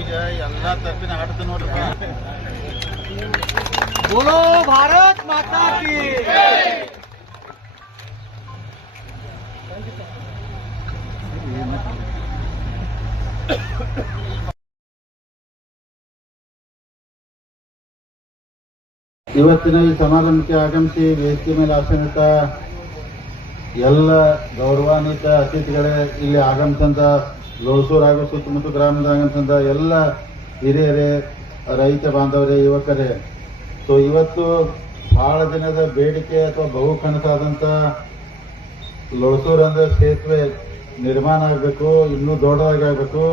ಈಗ ಎಲ್ಲ ತಪ್ಪಿನ ಆಡ್ತು ನೋಡ್ರಿ. बोलो भारत माता की ಇವತ್ತಿನ ಈ ಸಮಾರಂಭಕ್ಕೆ ಆಗಮಿಸಿ ವೇದಿಕೆ ಮೇಲೆ ಆಸೀನತ ಎಲ್ಲ ಗೌರವಾನ್ವಿತ ಅತಿಥಿಗಳೇ, ಇಲ್ಲಿ ಆಗಮಿಸಂತ ಲೋಸೂರು ಹಾಗೂ ಸುತ್ತಮುತ್ತ ಗ್ರಾಮದ ಆಗಮಿಸಂತ ಎಲ್ಲ ಹಿರಿಯರೇ, ರೈತ ಬಾಂಧವರೇ, ಯುವಕರೇ. ಸೊ ಇವತ್ತು ಬಹಳ ದಿನದ ಬೇಡಿಕೆ ಅಥವಾ ಬಹು ಕನಸಾದಂಥ ಲೋಸೂರು ಅಂದ್ರೆ ಸೇತುವೆ ನಿರ್ಮಾಣ ಆಗಬೇಕು, ಇನ್ನೂ ದೊಡ್ಡದಾಗಿ ಆಗಬೇಕು,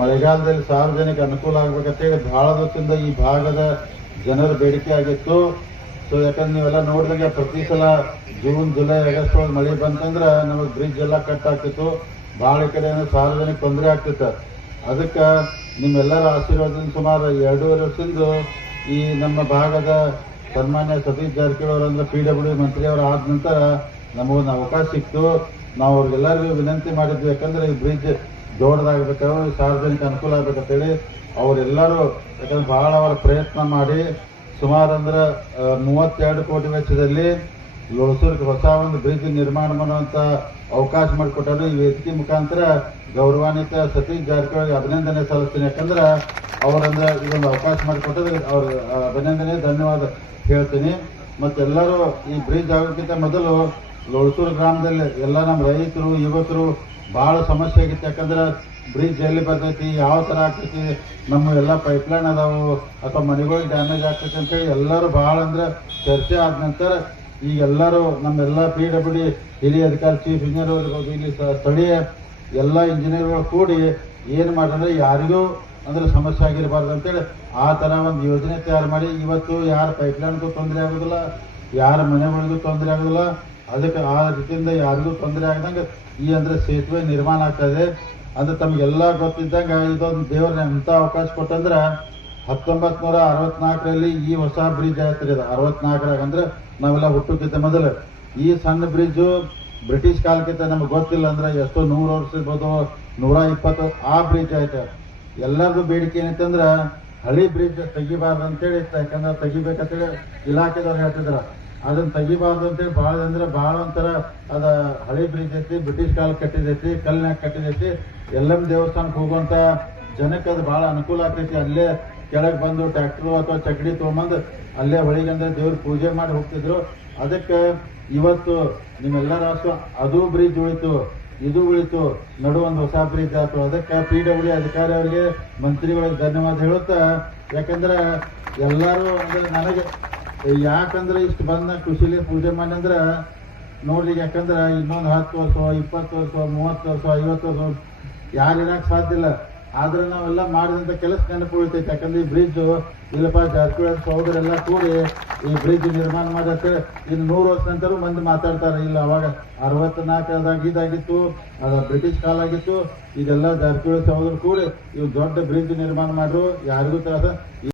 ಮಳೆಗಾಲದಲ್ಲಿ ಸಾರ್ವಜನಿಕ ಅನುಕೂಲ ಆಗ್ಬೇಕಂತೇಳಿ ಬಹಳ ದಿವಸದಿಂದ ಈ ಭಾಗದ ಜನರ ಬೇಡಿಕೆ ಆಗಿತ್ತು. ಸೊ ಯಾಕಂದ್ರೆ ನೀವೆಲ್ಲ ನೋಡಿದಂಗೆ ಪ್ರತಿ ಸಲ ಜೂನ್ ಜುಲೈ ಆಗಸ್ಟ್ ಒಳಗೆ ಮಳೆ ಬಂತಂದ್ರೆ ನಮಗೆ ಬ್ರಿಡ್ಜ್ ಎಲ್ಲ ಕಟ್ ಆಗ್ತಿತ್ತು, ಭಾಳ ಕಡೆ ಸಾರ್ವಜನಿಕ ತೊಂದರೆ ಆಗ್ತಿತ್ತು. ಅದಕ್ಕೆ ನಿಮ್ಮೆಲ್ಲರ ಆಶೀರ್ವಾದದಿಂದ ಸುಮಾರು 2.5 ವರ್ಷದಿಂದ ಈ ನಮ್ಮ ಭಾಗದ ಸನ್ಮಾನ್ಯ ಸತೀಶ್ ಜಾರಕಿಹೊಳಿ ಅಂದ್ರೆ PWD ಮಂತ್ರಿಯವರು ಆದ ನಂತರ ನಮಗೊಂದು ಅವಕಾಶ ಸಿಕ್ತು. ನಾವು ಅವ್ರಿಗೆಲ್ಲರಿಗೂ ವಿನಂತಿ ಮಾಡಿದ್ವಿ, ಯಾಕಂದ್ರೆ ಈ ಬ್ರಿಡ್ಜ್ ದೊಡ್ಡದಾಗಬೇಕು, ಸಾರ್ವಜನಿಕ ಅನುಕೂಲ ಆಗ್ಬೇಕಂತೇಳಿ. ಅವರೆಲ್ಲರೂ ಯಾಕಂದ್ರೆ ಬಹಳ ಅವರ ಪ್ರಯತ್ನ ಮಾಡಿ ಸುಮಾರು ಅಂದ್ರೆ 32 ಕೋಟಿ ವೆಚ್ಚದಲ್ಲಿ ಲೋಸೂರಿಗೆ ಹೊಸ ಒಂದು ಬ್ರಿಡ್ಜ್ ನಿರ್ಮಾಣ ಮಾಡುವಂತ ಅವಕಾಶ ಮಾಡಿಕೊಟ್ಟರು. ಈ ವೇದಿಕೆ ಮುಖಾಂತರ ಗೌರವಾನ್ವಿತ ಸತೀಶ್ ಜಾರಕಿಹೊಳಿ ಅಭಿನಂದನೆ ಸಲ್ಲಿಸ್ತೀನಿ. ಯಾಕಂದ್ರೆ ಅವರಂದ್ರೆ ಇದೊಂದು ಅವಕಾಶ ಮಾಡಿಕೊಟ್ಟರೆ ಅವ್ರ ಅಭಿನಂದನೆ, ಧನ್ಯವಾದ ಹೇಳ್ತೀನಿ. ಮತ್ತೆಲ್ಲರೂ ಈ ಬ್ರಿಡ್ಜ್ ಆಗೋಕ್ಕಿಂತ ಮೊದಲು ಲೋಸೂರು ಗ್ರಾಮದಲ್ಲಿ ಎಲ್ಲ ನಮ್ಮ ರೈತರು, ಯುವಕರು ಭಾಳ ಸಮಸ್ಯೆ ಆಗಿತ್ತು. ಯಾಕಂದ್ರೆ ಬ್ರಿಡ್ಜ್ ಎಲ್ಲಿ ಬರ್ತೈತಿ, ಯಾವ ಥರ ಆಗ್ತೈತಿ, ನಮ್ಮ ಎಲ್ಲ ಪೈಪ್ಲೈನ್ ಅದಾವು ಅಥವಾ ಮನೆಗಳಿಗೆ ಡ್ಯಾಮೇಜ್ ಆಗ್ತೈತಿ ಅಂತೇಳಿ ಎಲ್ಲರೂ ಭಾಳ ಅಂದ್ರೆ ಚರ್ಚೆ ಆದ ನಂತರ ಈಗೆಲ್ಲರೂ ನಮ್ಮೆಲ್ಲ PWD ಹಿರಿಯ ಅಧಿಕಾರಿ, ಚೀಫ್ ಇಂಜಿನಿಯರ್ ಇರ್ಬೋದು, ಇಲ್ಲಿ ಸ್ಥಳೀಯ ಎಲ್ಲ ಇಂಜಿನಿಯರ್ಗಳು ಕೂಡಿ ಏನು ಮಾಡಿದ್ರೆ ಯಾರಿಗೂ ಅಂದ್ರೆ ಸಮಸ್ಯೆ ಆಗಿರಬಾರ್ದು ಅಂತೇಳಿ ಆ ಥರ ಒಂದು ಯೋಜನೆ ತಯಾರು ಮಾಡಿ ಇವತ್ತು ಯಾರ ಪೈಪ್ಲೈನ್ಗೂ ತೊಂದರೆ ಆಗೋದಿಲ್ಲ, ಯಾರ ಮನೆಗಳಿಗೂ ತೊಂದರೆ ಆಗೋದಿಲ್ಲ. ಅದಕ್ಕೆ ಆ ರೀತಿಯಿಂದ ಯಾರಿಗೂ ತೊಂದರೆ ಆಗದಂಗೆ ಈ ಅಂದ್ರೆ ಸೇತುವೆ ನಿರ್ಮಾಣ ಆಗ್ತಾ ಇದೆ. ಅಂದ್ರೆ ತಮಗೆಲ್ಲ ಗೊತ್ತಿದ್ದಂಗೆ ಇದೊಂದು ದೇವ್ರನ್ನ ಎಂಥ ಅವಕಾಶ ಕೊಟ್ಟಂದ್ರೆ 1964ರಲ್ಲಿ ಈ ಹೊಸ ಬ್ರಿಡ್ಜ್ ಆಗ್ತಿದೆ. 64ರಾಗ ಅಂದ್ರೆ ನಾವೆಲ್ಲ ಹುಟ್ಟೋಕ್ಕಿಂತ ಮೊದಲು ಈ ಸಣ್ಣ ಬ್ರಿಡ್ಜು ಬ್ರಿಟಿಷ್ ಕಾಲಕ್ಕಿಂತ ನಮ್ಗೆ ಗೊತ್ತಿಲ್ಲ ಅಂದ್ರೆ ಎಷ್ಟೋ 100 ವರ್ಷ ಇರ್ಬೋದು, 120 ಆ ಬ್ರಿಡ್ಜ್ ಆಯ್ತು. ಎಲ್ಲರದು ಬೇಡಿಕೆ ಏನೈತಂದ್ರೆ ಹಳಿ ಬ್ರಿಡ್ಜ್ ತೆಗಿಬಾರ್ದು ಅಂತೇಳಿ, ಯಾಕಂದ್ರೆ ತೆಗಿಬೇಕಂತೇಳಿ ಇಲಾಖೆದವ್ರು ಹೇಳ್ತಿದ್ರ. ಅದನ್ನ ತೆಗಿಬಾರ್ದು ಅಂತೇಳಿ ಭಾಳ ಅಂದ್ರೆ ಭಾಳ ಒಂಥರ ಅದ ಹಳಿ ಬ್ರಿಡ್ಜ್ ಐತಿ, ಬ್ರಿಟಿಷ್ ಕಾಲ ಕಟ್ಟಿದೈತಿ, ಕಲ್ಲಿನಾಗ ಕಟ್ಟಿದೈತಿ. ಎಲ್ಲಮ್ಮ ದೇವಸ್ಥಾನಕ್ಕೆ ಹೋಗುವಂತ ಜನಕ್ಕೆ ಅದು ಭಾಳ ಅನುಕೂಲ ಆಗ್ತೈತಿ. ಅಲ್ಲೇ ಕೆಳಗೆ ಬಂದು ಟ್ರ್ಯಾಕ್ಟರ್ ಅಥವಾ ಚಕಡಿ ತೊಗೊಂಬಂದು ಅಲ್ಲೇ ಹೊಳಿಗಂದ್ರೆ ದೇವ್ರ ಪೂಜೆ ಮಾಡಿ ಹೋಗ್ತಿದ್ರು. ಅದಕ್ಕೆ ಇವತ್ತು ನಿಮ್ಮೆಲ್ಲರ ಅದು ಬ್ರಿಡ್ಜ್ ಉಳಿತು, ಇದು ಉಳಿತು, ನಡು ಒಂದು ಹೊಸ ಬ್ರಿಡ್ಜ್ ಆಯ್ತು. ಅದಕ್ಕೆ PWD ಅಧಿಕಾರಿ ಅವರಿಗೆ, ಮಂತ್ರಿಗಳಿಗೆ ಧನ್ಯವಾದ ಹೇಳುತ್ತಾ. ಯಾಕಂದ್ರೆ ಎಲ್ಲರೂ ಅಂದ್ರೆ ನನಗೆ ಯಾಕಂದ್ರೆ ಇಷ್ಟು ಬಂದ ಖುಷಿಲಿ ಪೂಜೆ ಮಾಡಿ ಅಂದ್ರೆ ನೋಡ್ರಿ, ಯಾಕಂದ್ರೆ ಇನ್ನೊಂದು 10 ವರ್ಷ, 20 ವರ್ಷ, 30 ವರ್ಷ, 50 ವರ್ಷ ಯಾರು ಇರಕ್ಕೆ ಸಾಧ್ಯ ಇಲ್ಲ. ಆದ್ರೆ ನಾವೆಲ್ಲ ಮಾಡಿದಂಥ ಕೆಲಸ ನೆನಪು ಉಳಿತೈತೆ. ಯಾಕಂದ್ರೆ ಈ ಬ್ರಿಡ್ಜ್ ಇಲ್ಲಪ್ಪ ಜಾರಕಿಹೊಳಿ ಸಹೋದರೆಲ್ಲ ಕೂಡಿ ಈ ಬ್ರಿಡ್ಜ್ ನಿರ್ಮಾಣ ಮಾಡತ್ತೆ. ಇನ್ನು 100 ವರ್ಷ ನಂತರ ಮಂದಿ ಮಾತಾಡ್ತಾರೆ, ಇಲ್ಲ ಅವಾಗ 64 ಇದಾಗಿತ್ತು, ಅದು ಬ್ರಿಟಿಷ್ ಕಾಲ ಆಗಿತ್ತು, ಇದೆಲ್ಲ ಜಾರಕಿಹೊಳಿ ಸಹೋದರು ಕೂಡಿ ಇವು ದೊಡ್ಡ ಬ್ರಿಡ್ಜ್ ನಿರ್ಮಾಣ ಮಾಡ್ರು, ಯಾರಿಗೂ ತ್ರಾಸ